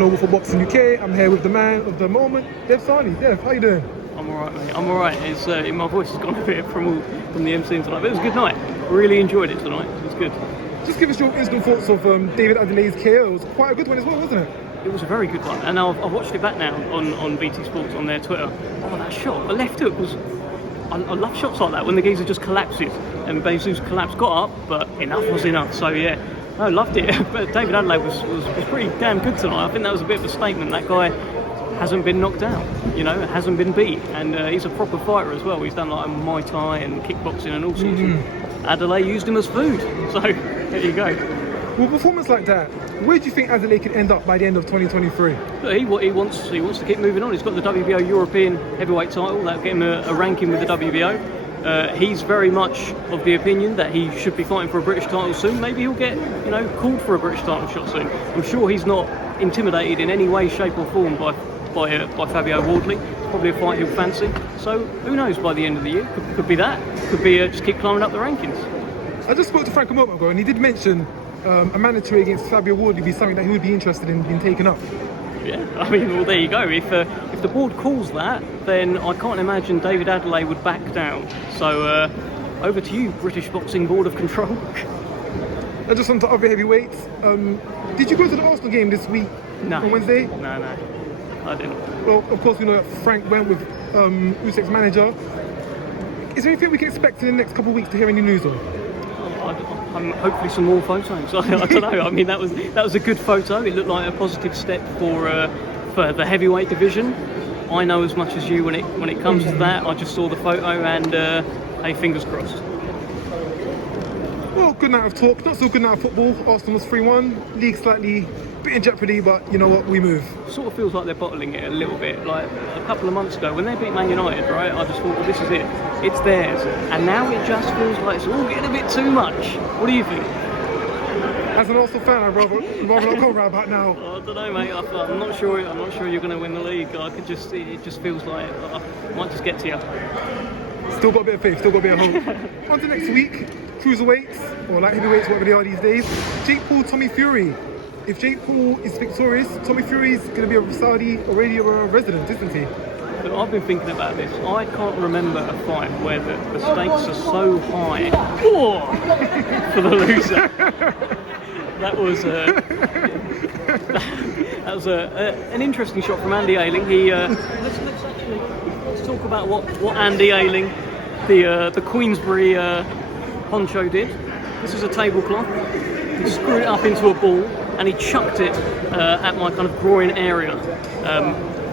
Noble for Boxing UK. I'm here with the man of the moment, Dev Sani. Dev, how you doing? I'm alright, mate. I'm alright. It's my voice has gone a bit from the MCing tonight, but it was a good night. Really enjoyed it tonight. It was good. Just give us your instant thoughts of David Adelaide's KO. It was quite a good one as well, wasn't it? It was a very good one, and I've watched it back now on BT Sports on their Twitter. Oh, that shot, the left hook was. I love shots like that when the geezer just collapses, and Jesus collapsed, got up, but enough was enough. So yeah, I loved it. But David Adelaide was pretty damn good tonight. I think that was a bit of a statement. That guy hasn't been knocked out, hasn't been beat, and he's a proper fighter as well. He's done like Muay Thai and kickboxing and all sorts. Adelaide used him as food, so there you go. Well, performance like that, where do you think Adelaide could end up by the end of 2023? Look, he wants to keep moving on. He's got the WBO European heavyweight title. That'll get him a ranking with the WBO. He's very much of the opinion that he should be fighting for a British title soon. Maybe he'll get, called for a British title shot soon. I'm sure he's not intimidated in any way, shape or form by Fabio Wardley. It's probably a fight he'll fancy. So who knows by the end of the year? Could be that. Could be just keep climbing up the rankings. I just spoke to Frank a moment ago and he did mention a mandatory against Fabio Wardley would be something that he would be interested in taking up. Yeah, I mean, well, there you go. If the board calls that, then I can't imagine David Adelaide would back down. So over to you, British Boxing Board of Control. And just on to other heavyweights, did you go to the Arsenal game this week on Wednesday? No, I didn't. Well, of course we know that Frank went with Usyk's manager. Is there anything we can expect in the next couple of weeks to hear any news on? Hopefully some more photos. I don't know. I mean, that was a good photo. It looked like a positive step for the heavyweight division. I know as much as you when it comes to that. I just saw the photo and hey, fingers crossed. Well, good night of talk. Not so good night of football. Arsenal was 3-1. League slightly bit in jeopardy, but you know what? We move. Sort of feels like they're bottling it a little bit. Like a couple of months ago when they beat Man United, right? I just thought, well, this is it. It's theirs. And now it just feels like it's all getting a bit too much. What do you think? As an Arsenal fan, I'd rather not go right about now. I don't know, mate. I'm not sure you're going to win the league. It just feels like I might just get to you. Still got a bit of faith, still got a bit of hope. On to next week, cruiserweights, or light heavyweights, whatever they are these days. Jake Paul, Tommy Fury. If Jake Paul is victorious, Tommy Fury is going to be a Saudi Arabia resident, isn't he? But I've been thinking about this. I can't remember a fight where the stakes are so high for the loser. That was an interesting shot from Andy Ayling. Let's talk about what Andy Ayling, the Queensbury honcho, did. This is a tablecloth. He screwed it up into a ball and he chucked it at my kind of groin area.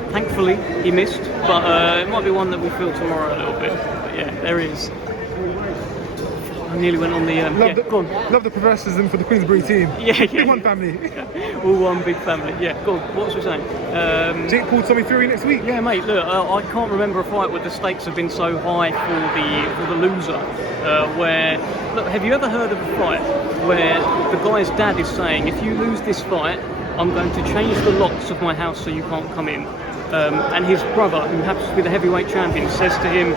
Thankfully, he missed, but it might be one that we'll feel tomorrow a little bit. But yeah, there he is. I nearly went on the... go on. Love the professionalism for the Queensbury team. Yeah. One family. All one big family. Yeah, go on. What was we saying? Jake Paul, Tommy Fury next week. Yeah, mate, look, I can't remember a fight where the stakes have been so high for the loser. Where, look, have you ever heard of a fight where the guy's dad is saying, if you lose this fight, I'm going to change the locks of my house so you can't come in? And his brother, who happens to be the heavyweight champion, says to him,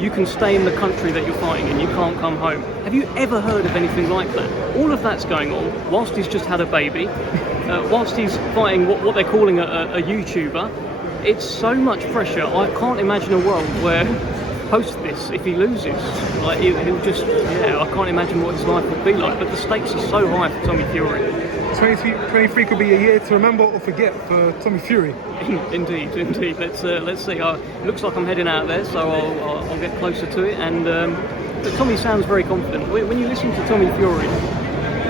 you can stay in the country that you're fighting in, you can't come home. Have you ever heard of anything like that? All of that's going on whilst he's just had a baby, whilst he's fighting what they're calling a YouTuber. It's so much pressure. I can't imagine a world where, post this, if he loses, like he'll just, I can't imagine what his life would be like. But the stakes are so high for Tommy Fury. 23 could be a year to remember or forget for Tommy Fury. Indeed. Let's see. It looks like I'm heading out there, so I'll get closer to it. And but Tommy sounds very confident. When you listen to Tommy Fury,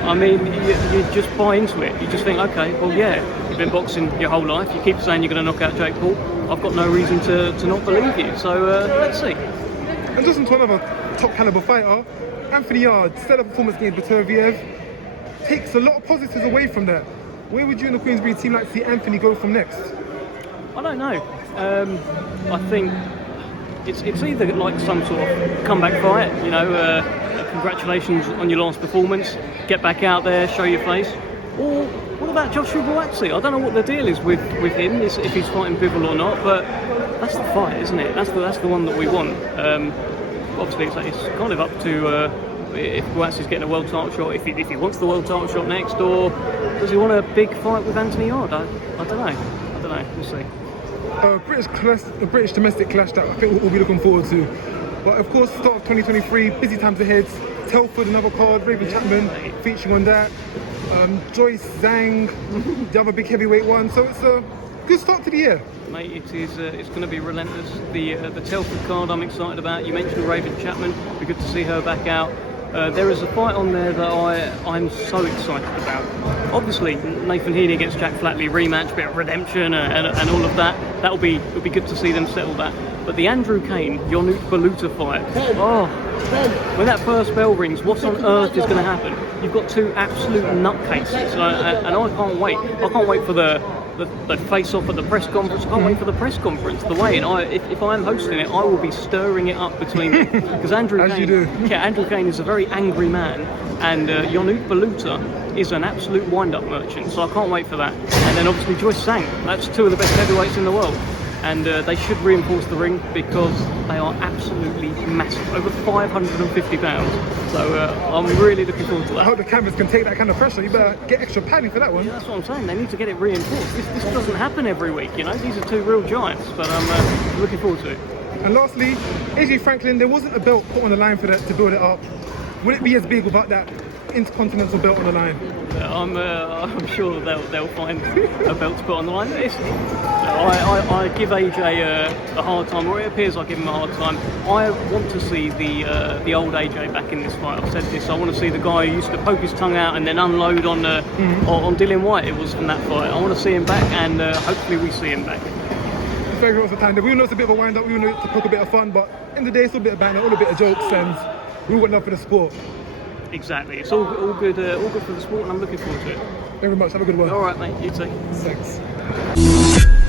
I mean, you just buy into it. You just think, okay, well, yeah, you've been boxing your whole life. You keep saying you're going to knock out Jake Paul. I've got no reason to not believe you. So let's see. And just into another top caliber fighter, Anthony Yarde, stellar performance against Beterbiev. Takes a lot of positives away from that. Where would you and the Queensbury team like to see Anthony go from next? I don't know. I think it's either like some sort of comeback fight, congratulations on your last performance, get back out there, show your face. Or what about Joshua Buatsi? I don't know what the deal is with him, if he's fighting Bivol or not, but that's the fight, isn't it? That's the one that we want. Obviously, it's kind of up to if Buatsi's getting a world title shot, if he wants the world title shot next, or Does he want a big fight with Anthony Yarde? I don't know. I don't know. We'll see. A British domestic clash that I think we'll be looking forward to. But of course, start of 2023, busy times ahead. Telford, another card, Raven Chapman featuring on that. Joyce, Zhang, the other big heavyweight one. So it's a good start to the year. Mate, it is. It's going to be relentless. The Telford card I'm excited about. You mentioned Raven Chapman. It'd be good to see her back out. There is a fight on there that I'm so excited about. Obviously, Nathan Heaney against Jack Flatley rematch, bit of redemption and all of that. It'll be good to see them settle that. But the Andrew Kane, Yonut Baluta fight. Oh, when that first bell rings, what on earth is going to happen? You've got two absolute nutcases, and I can't wait. I can't wait for the face-off at the press conference. I can't wait for the press conference, the weigh-in. If I am hosting it, I will be stirring it up between them. Because Andrew Kane is a very angry man, and Yonut Baluta is an absolute wind-up merchant, so I can't wait for that. And then obviously Joyce Zhang, that's two of the best heavyweights in the world. And they should reinforce the ring because they are absolutely massive, over 550 pounds. So I'm really looking forward to that. I hope the canvas can take that kind of pressure. You better get extra padding for that one. Yeah, that's what I'm saying. They need to get it reinforced. This doesn't happen every week, you know. These are two real giants, but I'm looking forward to it. And lastly, AJ Franklin, there wasn't a belt put on the line for that to build it up. Would it be as big without that intercontinental belt on the line? I'm sure they'll find a belt to put on the line. I give AJ a hard time, or it appears I give him a hard time. I want to see the old AJ back in this fight. I've said this. I want to see the guy who used to poke his tongue out and then unload on Dillian Whyte. It was from that fight. I want to see him back, and hopefully we see him back. Very much of the time. We all know it's a bit of a wind up. We all know it's to poke a bit of fun, but in the day, it's all a bit of banter, all a bit of jokes, and we all got love for the sport. Exactly. It's all good for the sport, and I'm looking forward to it. Very much. Have a good one. All right, mate. You too. Thanks.